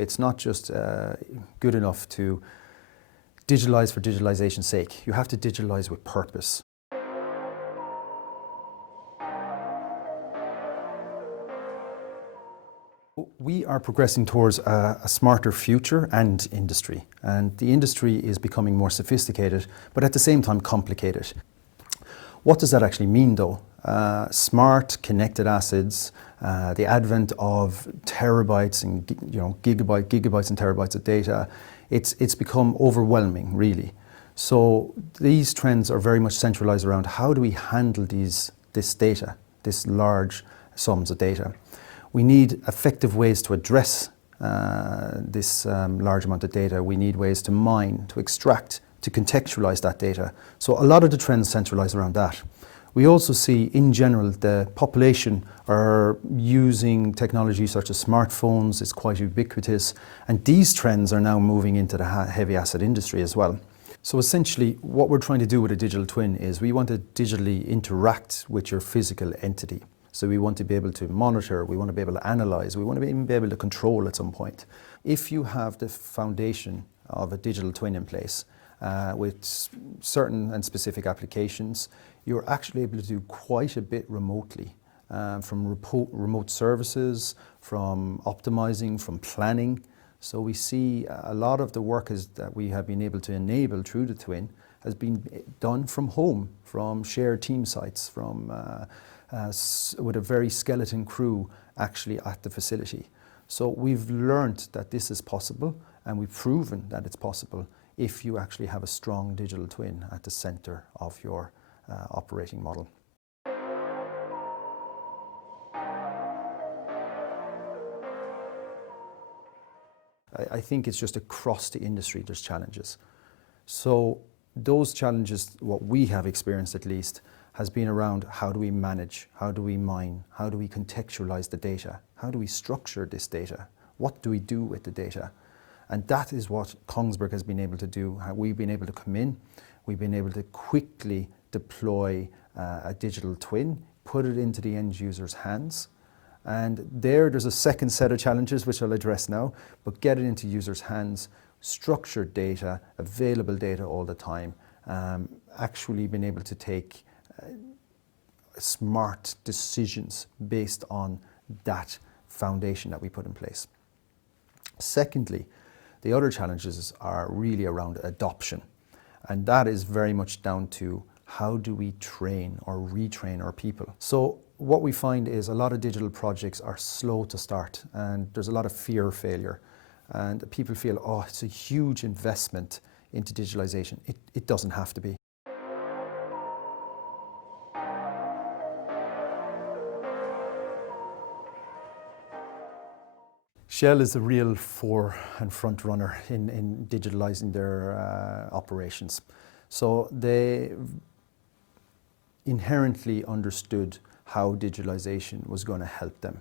It's not just good enough to digitalize for digitalization's sake. You have to digitalize with purpose. We are progressing towards a smarter future and industry. And the industry is becoming more sophisticated, but at the same time complicated. What does that actually mean though? Smart, connected assets, the advent of terabytes and gigabytes and terabytes of data, it's become overwhelming, really. So these trends are very much centralized around how do we handle this data, this large sums of data. We need effective ways to address this large amount of data. We need ways to mine, to extract, to contextualize that data. So a lot of the trends centralize around that. We also see, in general, the population are using technology such as smartphones. It's quite ubiquitous. And these trends are now moving into the heavy asset industry as well. So essentially, what we're trying to do with a digital twin is we want to digitally interact with your physical entity. So we want to be able to monitor, we want to be able to analyze, we want to even be able to control at some point. If you have the foundation of a digital twin in place with certain and specific applications, you're actually able to do quite a bit remotely, from remote services, from optimizing, from planning. So we see a lot of the work that we have been able to enable through the twin has been done from home, from shared team sites, with a very skeleton crew actually at the facility. So we've learned that this is possible, and we've proven that it's possible if you actually have a strong digital twin at the center of your operating model. I think it's just across the industry there's challenges. So those challenges, what we have experienced at least, has been around how do we manage, how do we mine, how do we contextualize the data, how do we structure this data, what do we do with the data? And that is what Kongsberg has been able to do. We've been able to come in, we've been able to quickly deploy a digital twin, put it into the end user's hands. And there's a second set of challenges which I'll address now, but get it into users' hands, structured data, available data all the time, actually being able to take smart decisions based on that foundation that we put in place. Secondly, the other challenges are really around adoption, and that is very much down to how do we train or retrain our people. So what we find is a lot of digital projects are slow to start, and there's a lot of fear of failure, and people feel, oh, it's a huge investment into digitalization. It doesn't have to be. Shell is a real front runner in digitalizing their operations. So they inherently understood how digitalization was going to help them.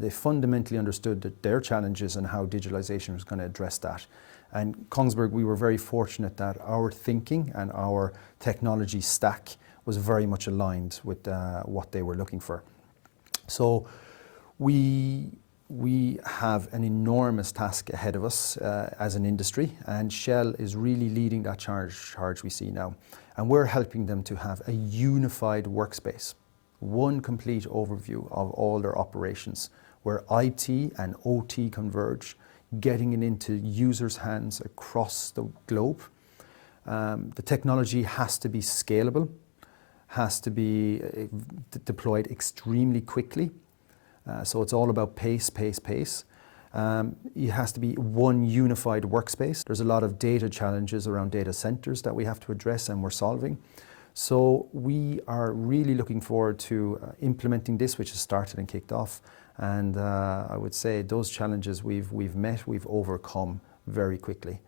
They fundamentally understood that their challenges and how digitalization was going to address that. And Kongsberg, we were very fortunate that our thinking and our technology stack was very much aligned with what they were looking for. So we have an enormous task ahead of us as an industry, and Shell is really leading that charge we see now. And we're helping them to have a unified workspace, one complete overview of all their operations, where IT and OT converge, getting it into users' hands across the globe. The technology has to be scalable, has to be deployed extremely quickly. So it's all about pace. It has to be one unified workspace. There's a lot of data challenges around data centers that we have to address, and we're solving. So we are really looking forward to implementing this, which has started and kicked off. And I would say those challenges we've met, we've overcome very quickly.